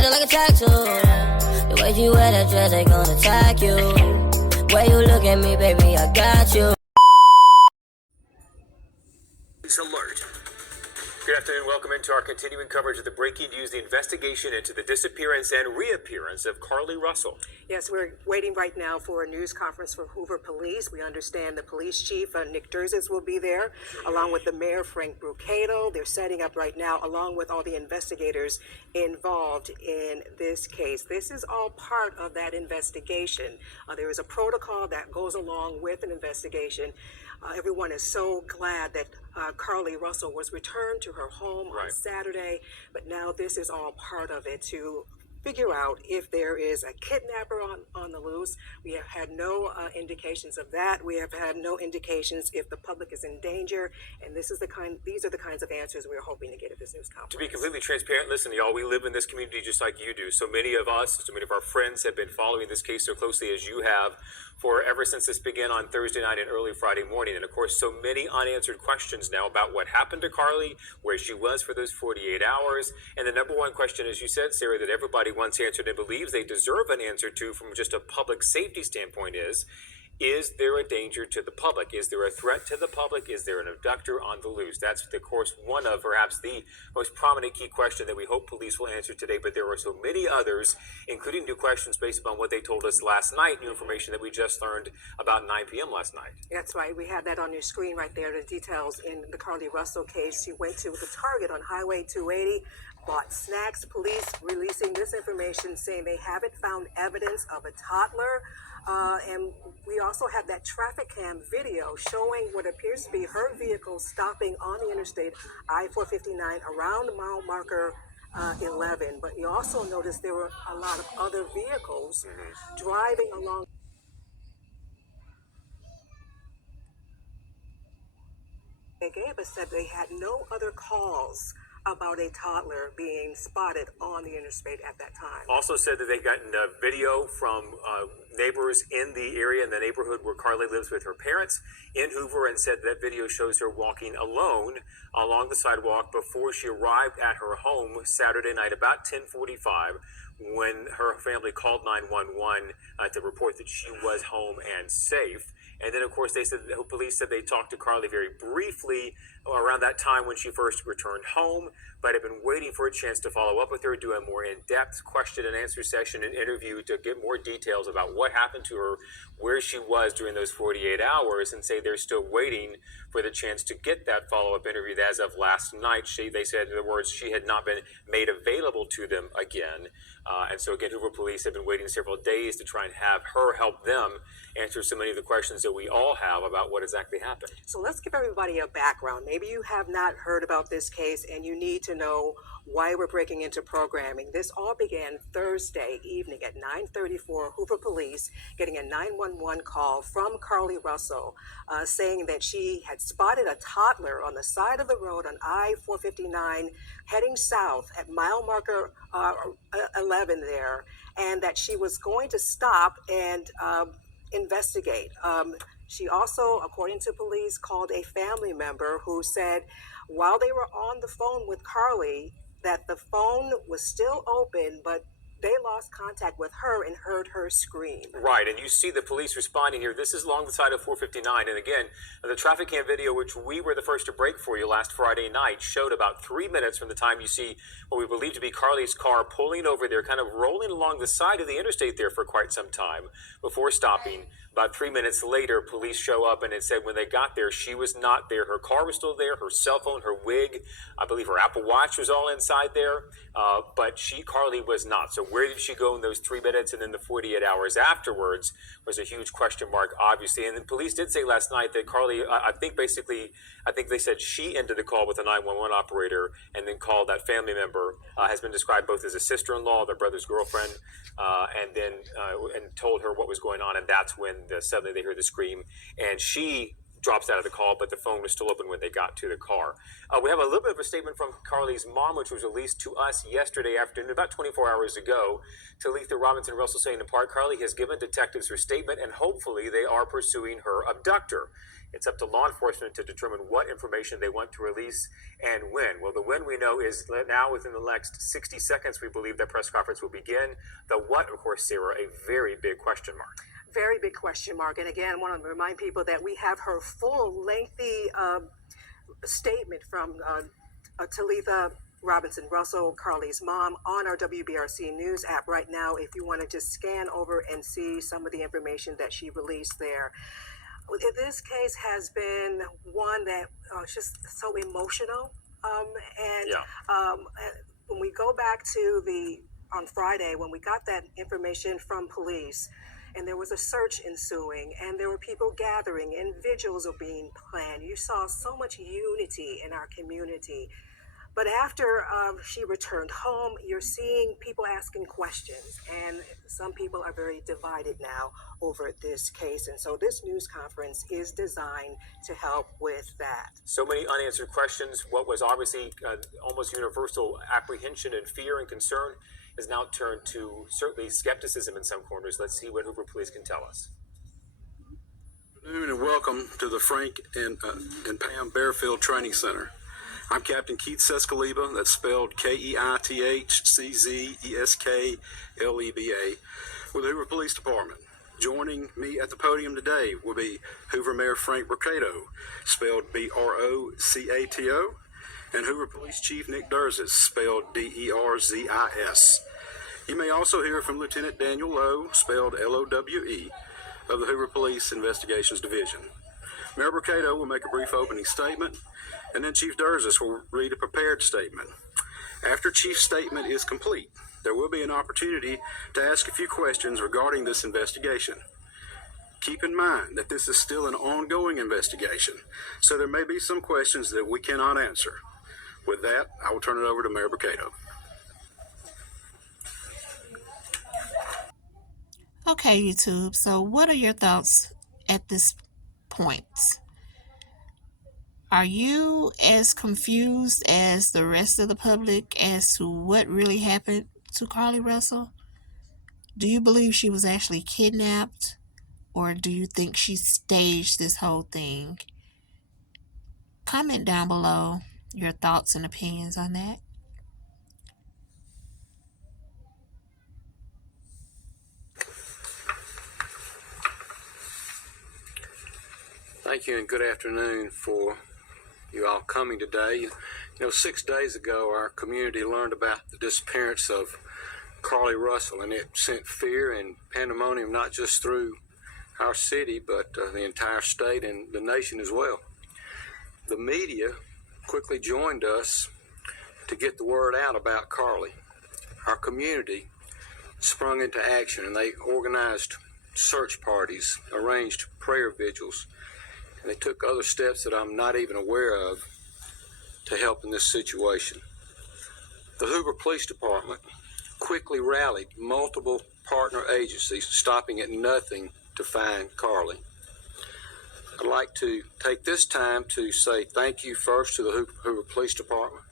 feeling like a tattoo. The way you wear that dress, they gonna attack you. Way you look at me, baby, I got you. Alert. Good afternoon. Welcome into our continuing coverage of the breaking news, the investigation into the disappearance and reappearance of Carlee Russell. Yes, we're waiting right now for a news conference for Hoover Police. We understand the police chief, Nick Durzis, will be there, along with the mayor, Frank Brucato. They're setting up right now, along with all the investigators involved in this case. This is all part of that investigation. There is a protocol that goes along with an investigation. Everyone is so glad that Carlee Russell was returned to her home on Saturday, but now this is all part of it to figure out if there is a kidnapper on the loose. We have had no indications of that. We have had no indications if the public is in danger, and these are the kinds of answers we're hoping to get at this news conference. To be completely transparent, listen, y'all, we live in this community just like you do. So many of us, so many of our friends have been following this case so closely as you have for ever since this began on Thursday night and early Friday morning. And of course, so many unanswered questions now about what happened to Carlee, where she was for those 48 hours. And the number one question, as you said, Sarah, that everybody wants answered and believes they deserve an answer to from just a public safety standpoint is there a danger to the public? Is there a threat to the public? Is there an abductor on the loose? That's, of course, one of perhaps the most prominent key question that we hope police will answer today. But there are so many others, including new questions based upon what they told us last night, new information that we just learned about 9 p.m. last night. That's right. We have that on your screen right there, the details in the Carlee Russell case. She went to the Target on Highway 280, bought snacks. Police releasing this information saying they haven't found evidence of a toddler. And we also have that traffic cam video showing what appears to be her vehicle stopping on the interstate I-459 around mile marker 11. But you also notice there were a lot of other vehicles driving along. They gave us said they had no other calls about a toddler being spotted on the interstate at that time. Also said that they've gotten a video from neighbors in the area, in the neighborhood where Carlee lives with her parents in Hoover, and said that video shows her walking alone along the sidewalk before she arrived at her home Saturday night about 10:45 when her family called 911 to report that she was home and safe. And then, of course, they said the police said they talked to Carlee very briefly around that time when she first returned home, but have been waiting for a chance to follow up with her, do a more in-depth question and answer session and interview to get more details about what happened to her, where she was during those 48 hours, and say they're still waiting for the chance to get that follow-up interview. As of last night, they said, in other words, she had not been made available to them again. And so, again, Hoover police have been waiting several days to try and have her help them answer so many of the questions that we all have about what exactly happened. So let's give everybody a background. Maybe you have not heard about this case and you need to know why we're breaking into programming. This all began Thursday evening at 9:34. Hoover police getting a 911 call from Carlee Russell saying that she had spotted a toddler on the side of the road on I-459 heading south at mile marker 11 there, and that she was going to stop and investigate. She also, according to police, called a family member who said while they were on the phone with Carlee that the phone was still open, but they lost contact with her and heard her scream. Right, and you see the police responding here. This is along the side of 459. And again, the traffic cam video, which we were the first to break for you last Friday night, showed about 3 minutes from the time you see what we believe to be Carlee's car pulling over there, kind of rolling along the side of the interstate there for quite some time before stopping. About 3 minutes later, police show up, and it said when they got there, she was not there. Her car was still there, her cell phone, her wig, I believe her Apple Watch was all inside there, but Carlee was not. So where did she go in those 3 minutes? And then the 48 hours afterwards was a huge question mark, obviously. And then police did say last night that Carlee, I think they said she ended the call with a 911 operator and then called that family member, has been described both as a sister-in-law, their brother's girlfriend, and then and told her what was going on. And that's when suddenly they heard the scream, and she drops out of the call, but the phone was still open when they got to the car. We have a little bit of a statement from Carlee's mom, which was released to us yesterday afternoon, about 24 hours ago. Talitha Robinson Russell saying in part, Carlee has given detectives her statement, and hopefully they are pursuing her abductor. It's up to law enforcement to determine what information they want to release and when. Well, the when we know is now within the next 60 seconds, we believe that press conference will begin. The what, of course, Sarah, a very big question mark. Very big question mark. And again, I want to remind people that we have her full, lengthy statement from Talitha Robinson Russell, Carlee's mom, on our WBRC News app right now if you want to just scan over and see some of the information that she released there. This case has been one that is just so emotional. When we go back to on Friday, when we got that information from police, and there was a search ensuing, and there were people gathering, and vigils are being planned. You saw so much unity in our community. But after she returned home, you're seeing people asking questions, and some people are very divided now over this case. And so this news conference is designed to help with that. So many unanswered questions. What was obviously almost universal apprehension and fear and concern has now turned to certainly skepticism in some corners. Let's see what Hoover Police can tell us. Good afternoon and welcome to the Frank and Pam Bearfield Training Center. I'm Captain Keith Sescaleba, that's spelled Keithczeskieleba, with the Hoover Police Department. Joining me at the podium today will be Hoover Mayor Frank Brocato, spelled Brocato, and Hoover Police Chief Nick Durzis, spelled Derzis. You may also hear from Lieutenant Daniel Lowe, spelled Lowe, of the Hoover Police Investigations Division. Mayor Brocato will make a brief opening statement, and then Chief Durzis will read a prepared statement. After Chief's statement is complete, there will be an opportunity to ask a few questions regarding this investigation. Keep in mind that this is still an ongoing investigation, so there may be some questions that we cannot answer. With that, I will turn it over to Mayor Brocato. Okay, YouTube. So what are your thoughts at this point? Are you as confused as the rest of the public as to what really happened to Carlee Russell? Do you believe she was actually kidnapped, or do you think she staged this whole thing? Comment down below your thoughts and opinions on that. Thank you and good afternoon for you all coming today. 6 days ago, our community learned about the disappearance of Carlee Russell, and it sent fear and pandemonium not just through our city, but the entire state and the nation as well. The media quickly joined us to get the word out about Carlee. Our community sprung into action, and they organized search parties, arranged prayer vigils, and they took other steps that I'm not even aware of to help in this situation. The Hoover Police Department quickly rallied multiple partner agencies, stopping at nothing to find Carlee. I'd like to take this time to say thank you first to the Hoover Police Department,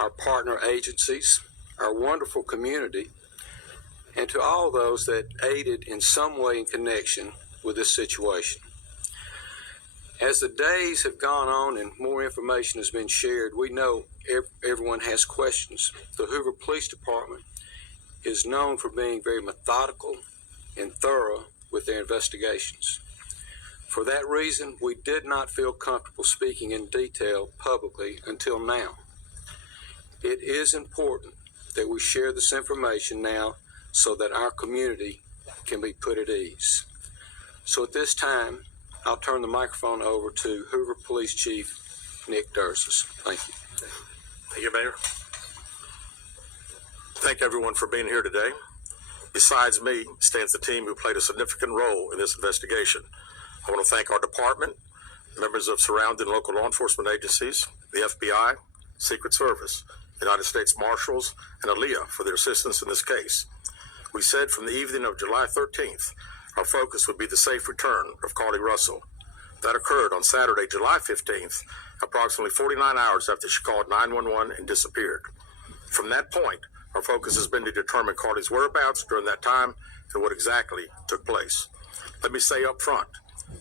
our partner agencies, our wonderful community, and to all those that aided in some way in connection with this situation. As the days have gone on and more information has been shared, we know everyone has questions. The Hoover Police Department is known for being very methodical and thorough with their investigations. For that reason, we did not feel comfortable speaking in detail publicly until now. It is important that we share this information now so that our community can be put at ease. So at this time, I'll turn the microphone over to Hoover Police Chief Nick Durzis. Thank you. Thank you, Mayor. Thank everyone for being here today. Besides me stands the team who played a significant role in this investigation. I want to thank our department, members of surrounding local law enforcement agencies, the FBI, Secret Service, United States Marshals, and ALEA for their assistance in this case. We said from the evening of July 13th, our focus would be the safe return of Carlee Russell. That occurred on Saturday, July 15th, approximately 49 hours after she called 911 and disappeared. From that point, our focus has been to determine Carlee's whereabouts during that time and what exactly took place. Let me say up front,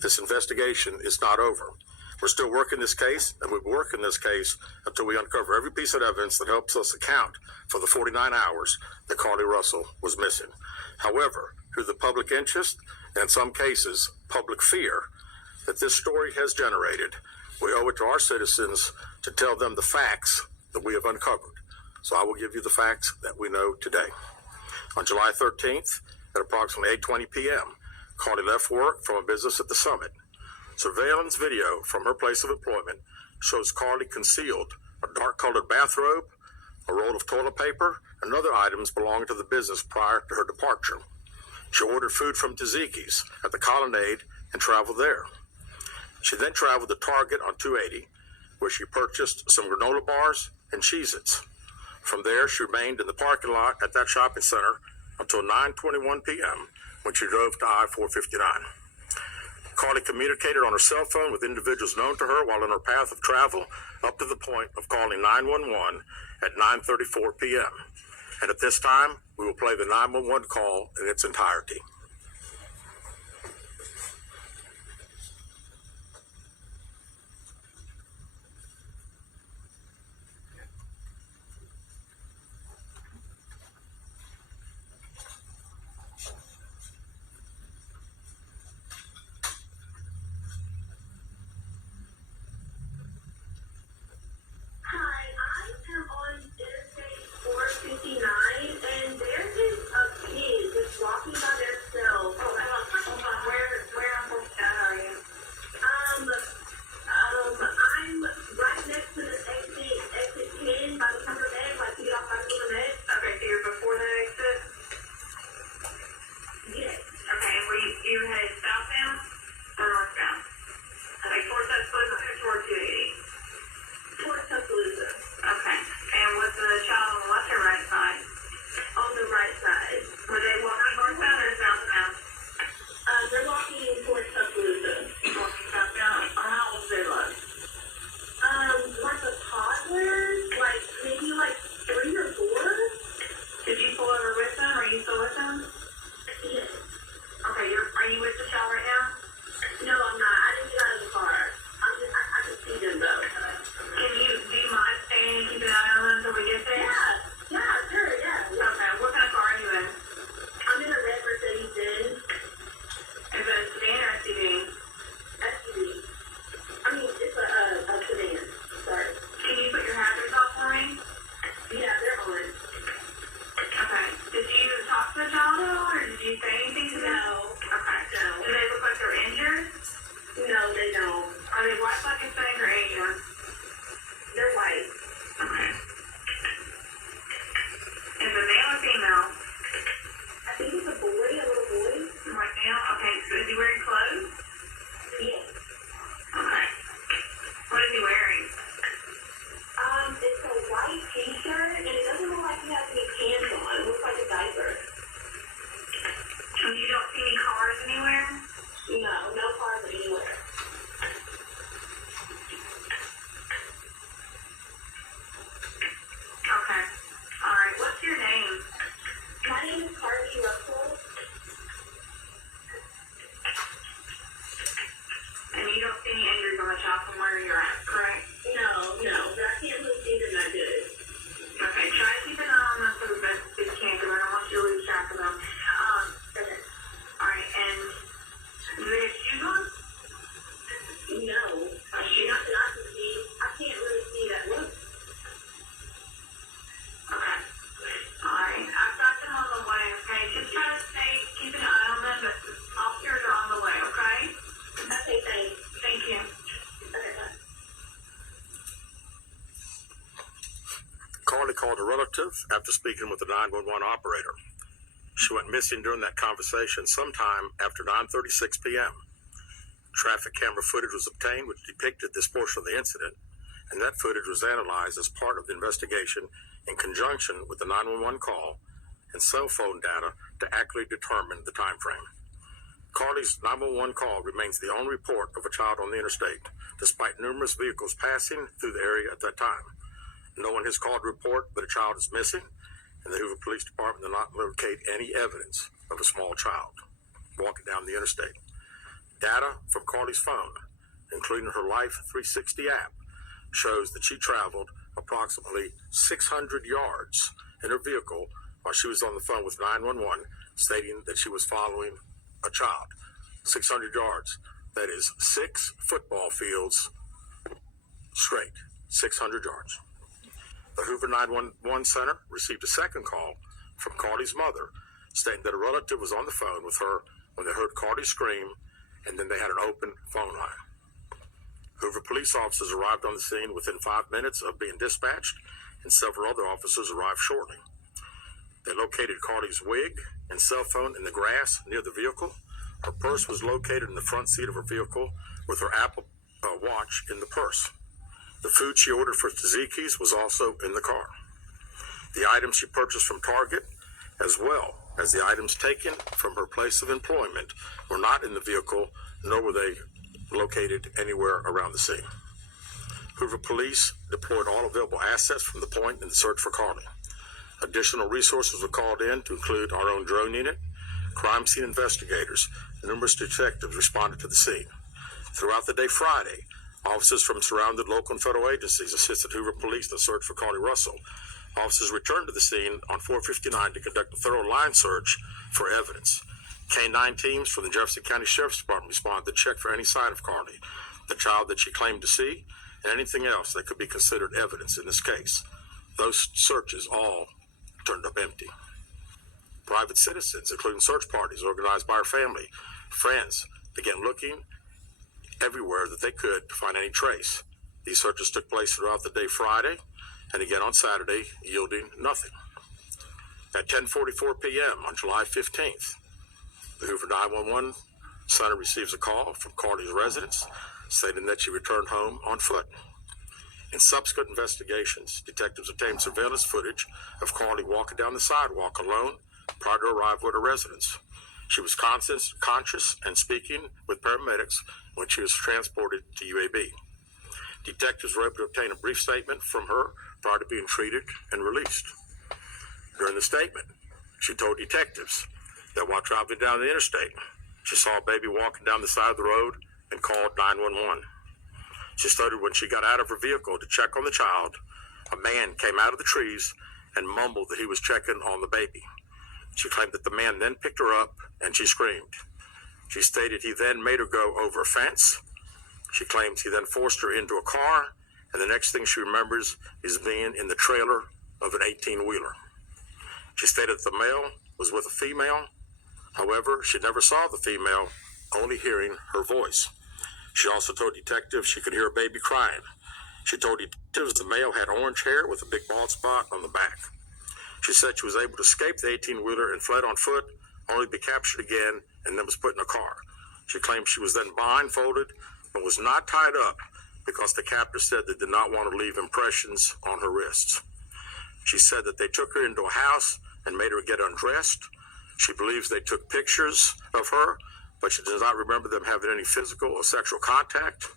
This investigation is not over. We're still working this case, and we'll be working this case until we uncover every piece of evidence that helps us account for the 49 hours that Carlee Russell was missing. However, through the public interest, and in some cases, public fear that this story has generated, we owe it to our citizens to tell them the facts that we have uncovered. So I will give you the facts that we know today. On July 13th, at approximately 8:20 p.m., Carlee left work from a business at the Summit. Surveillance video from her place of employment shows Carlee concealed a dark-colored bathrobe, a roll of toilet paper, and other items belonging to the business prior to her departure. She ordered food from Taziki's at the Colonnade and traveled there. She then traveled to Target on 280, where she purchased some granola bars and Cheez-Its. From there, she remained in the parking lot at that shopping center until 9:21 p.m. when she drove to I-459. Carlee communicated on her cell phone with individuals known to her while on her path of travel up to the point of calling 911 at 9:34 p.m. And at this time, we will play the 911 call in its entirety. Carlee called a relative after speaking with the 911 operator. She went missing during that conversation sometime after 9:36 p.m. Traffic camera footage was obtained which depicted this portion of the incident, and that footage was analyzed as part of the investigation in conjunction with the 911 call and cell phone data to accurately determine the time frame. Carlee's 911 call remains the only report of a child on the interstate, despite numerous vehicles passing through the area at that time. No one has called to report that a child is missing, and the Hoover Police Department did not locate any evidence of a small child walking down the interstate. Data from Carlee's phone, including her Life 360 app, shows that she traveled approximately 600 yards in her vehicle while she was on the phone with 911, stating that she was following a child. 600 yards. That is 6 football fields straight. 600 yards. The Hoover 911 Center received a second call from Carlee's mother, stating that a relative was on the phone with her when they heard Carlee scream, and then they had an open phone line. Hoover police officers arrived on the scene within 5 minutes of being dispatched, and several other officers arrived shortly. They located Carlee's wig and cell phone in the grass near the vehicle. Her purse was located in the front seat of her vehicle with her Apple Watch in the purse. The food she ordered for Tzatziki's was also in the car. The items she purchased from Target, as well as the items taken from her place of employment, were not in the vehicle, nor were they located anywhere around the scene. Hoover police deployed all available assets from the point in the search for Carlee. Additional resources were called in to include our own drone unit, crime scene investigators, and numerous detectives responded to the scene. Throughout the day Friday, officers from surrounded local and federal agencies assisted Hoover police in the search for Carlee Russell. Officers returned to the scene on 459 to conduct a thorough line search for evidence. K-9 teams from the Jefferson County Sheriff's Department responded to check for any sign of Carlee, the child that she claimed to see, and anything else that could be considered evidence in this case. Those searches all turned up empty. Private citizens, including search parties organized by her family, friends, began looking everywhere that they could to find any trace. These searches took place throughout the day Friday and again on Saturday, yielding nothing. At 10:44 p.m. on July 15th, the Hoover 911 Center receives a call from Carlee's residence stating that she returned home on foot. In subsequent investigations, detectives obtained surveillance footage of Carlee walking down the sidewalk alone prior to arrival at her residence. She was conscious and speaking with paramedics when she was transported to UAB. Detectives were able to obtain a brief statement from her prior to being treated and released. During the statement, she told detectives that while traveling down the interstate, she saw a baby walking down the side of the road and called 911. She stated when she got out of her vehicle to check on the child, a man came out of the trees and mumbled that he was checking on the baby. She claimed that the man then picked her up and she screamed. She stated he then made her go over a fence. She claims he then forced her into a car, and the next thing she remembers is being in the trailer of an 18-wheeler. She stated that the male was with a female. However, she never saw the female, only hearing her voice. She also told detectives she could hear a baby crying. She told detectives the male had orange hair with a big bald spot on the back. She said she was able to escape the 18-wheeler and fled on foot, only to be captured again and then was put in a car. She claimed she was then blindfolded but was not tied up because the captors said they did not want to leave impressions on her wrists. She said that they took her into a house and made her get undressed. She believes they took pictures of her, but she does not remember them having any physical or sexual contact.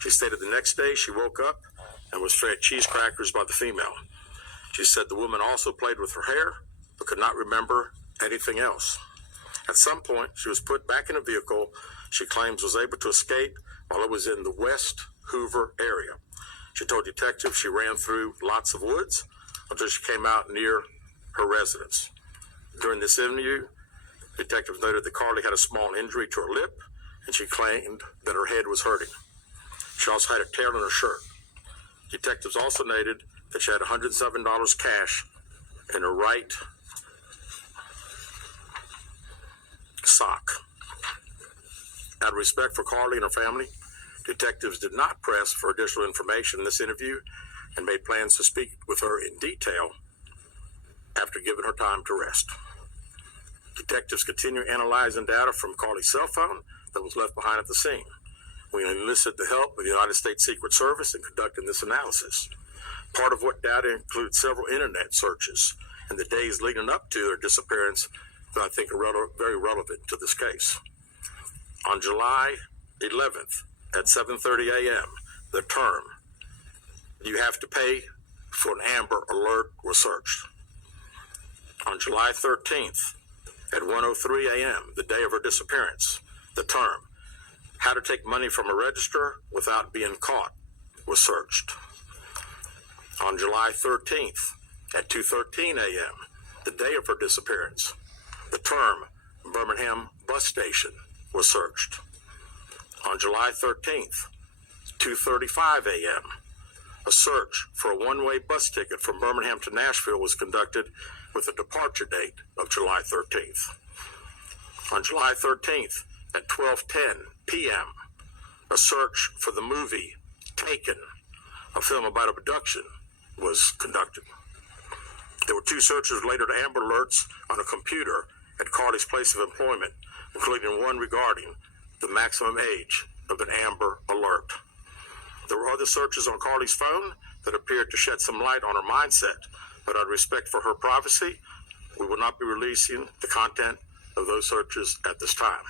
She stated the next day she woke up and was fed cheese crackers by the female. She said the woman also played with her hair, but could not remember anything else. At some point, she was put back in a vehicle she claims was able to escape while it was in the West Hoover area. She told detectives she ran through lots of woods until she came out near her residence. During this interview, detectives noted that Carlee had a small injury to her lip, and she claimed that her head was hurting. She also had a tear in her shirt. Detectives also noted that she had $107 cash in her right sock. Out of respect for Carlee and her family, detectives did not press for additional information in this interview and made plans to speak with her in detail after giving her time to rest. Detectives continue analyzing data from Carlee's cell phone that was left behind at the scene. We enlisted the help of the United States Secret Service in conducting this analysis. Part of what data includes several internet searches in the days leading up to her disappearance that I think are very relevant to this case. On July 11th at 7:30 a.m., the term "you have to pay for an Amber Alert" was searched. On July 13th at 1:03 a.m., the day of her disappearance, the term how to take money from a register without being caught was searched. On July 13th at 2:13 a.m., the day of her disappearance, the term Birmingham bus station was searched. On July 13th, 2:35 a.m., a search for a one-way bus ticket from Birmingham to Nashville was conducted with a departure date of July 13th. On July 13th at 12:10 p.m., a search for the movie Taken, a film about abduction, was conducted. There were two searches related to Amber Alerts on a computer at Carlee's place of employment, including one regarding the maximum age of an Amber Alert. There were other searches on Carlee's phone that appeared to shed some light on her mindset, but out of respect for her privacy, we will not be releasing the content of those searches at this time.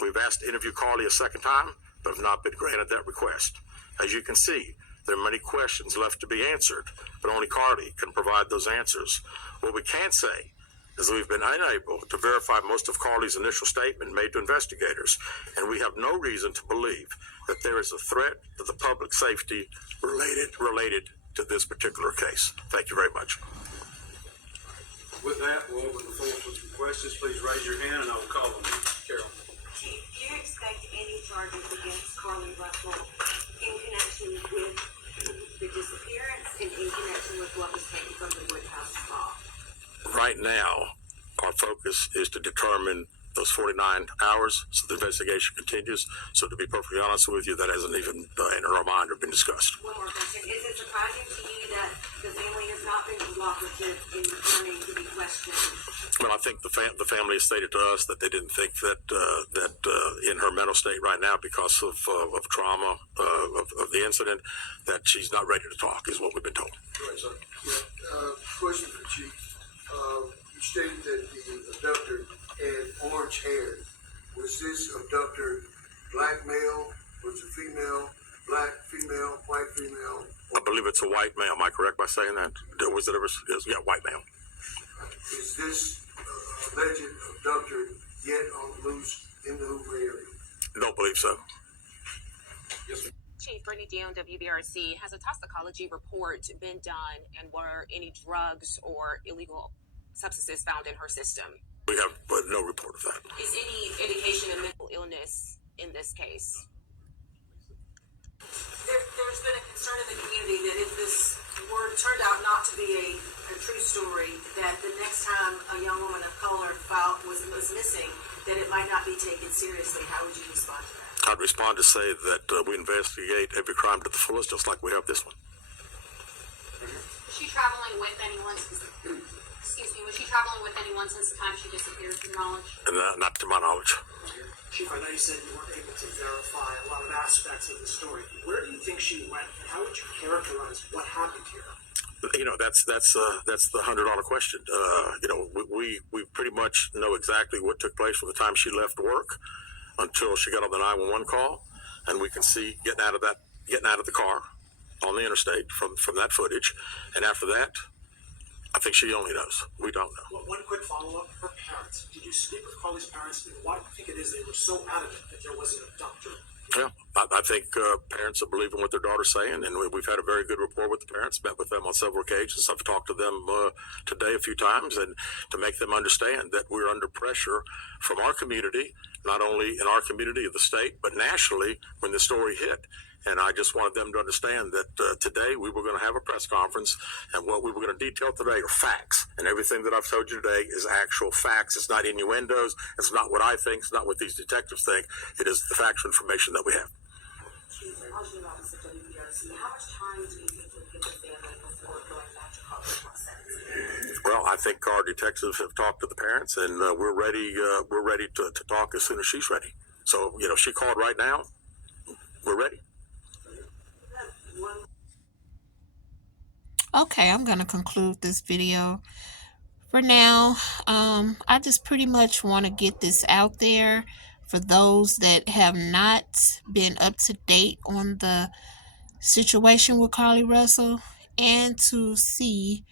We've asked to interview Carlee a second time, but have not been granted that request. As you can see, there are many questions left to be answered, but only Carlee can provide those answers. What we can say is that we've been unable to verify most of Carlee's initial statement made to investigators, and we have no reason to believe that there is a threat to the public safety related to this particular case. Thank you very much. With that, we'll open the floor for some questions. Please raise your hand and I will call on you. Carol. Chief, do you expect any charges against Carlee Russell in connection with the disappearance and in connection with what was taken from the Woodhouse spa? Right now, our focus is to determine those 49 hours, so the investigation continues. So to be perfectly honest with you, that hasn't even entered our mind or been discussed. One more question. Is it surprising to you that the family has not been cooperative in returning to be questioned? Well, I think the family has stated to us that they didn't think that in her mental state right now, because of trauma of the incident, that she's not ready to talk, is what we've been told. Right, sir. Question for Chief. You stated that the abductor had orange hair. Was this abductor black male? Was it female? Black female? White female? I believe it's a white male. Am I correct by saying that? Was it ever? Yeah, white male. Is this alleged abductor yet on the loose in the Hoover area? Don't believe so. Yes, sir. Chief Brittany Dion, WBRC. Has a toxicology report been done, and were any drugs or illegal substances found in her system? We have no report of that. Is any indication of mental illness in this case? There's been a concern in the community that if this turned out not to be a true story, that the next time a young woman of color was missing, that it might not be taken seriously. How would you respond to that? I'd respond to say that we investigate every crime to the fullest, just like we have this one. Was she traveling with anyone? Was she traveling with anyone since the time she disappeared, to your knowledge? Not to my knowledge. Chief, I know you said you weren't able to verify a lot of aspects of the story. Where do you think she went, and how would you characterize what happened here? You know, that's the $100 question. We pretty much know exactly what took place from the time she left work until she got on the 911 call, and we can see getting out of the car on the interstate from that footage, and after that, I think she only knows. We don't know. Well, one quick follow-up. Her parents. Did you speak with Carlee's parents? And why do you think it is they were so adamant that there was an abductor? Yeah, I think parents are believing what their daughter's saying, and we've had a very good rapport with the parents, met with them on several occasions. I've talked to them today a few times, and to make them understand that we're under pressure from our community, not only in our community of the state, but nationally when the story hit. And I just wanted them to understand that today we were going to have a press conference, and what we were going to detail today are facts. And everything that I've told you today is actual facts. It's not innuendos. It's not what I think. It's not what these detectives think. It is the factual information that we have. Chief, how much time do you think would give the family before going back to Carlee Russell? Well, I think our detectives have talked to the parents, and we're ready. We're ready to talk as soon as she's ready. So, she called right now. We're ready. Okay, I'm going to conclude this video for now. I just pretty much want to get this out there for those that have not been up to date on the situation with Carlee Russell, and to see,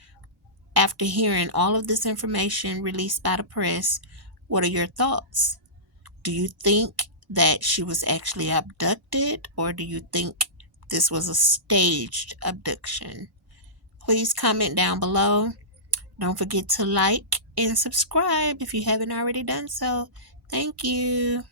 after hearing all of this information released by the press, what are your thoughts? Do you think that she was actually abducted, or do you think this was a staged abduction? Please comment down below. Don't forget to like and subscribe if you haven't already done so. Thank you.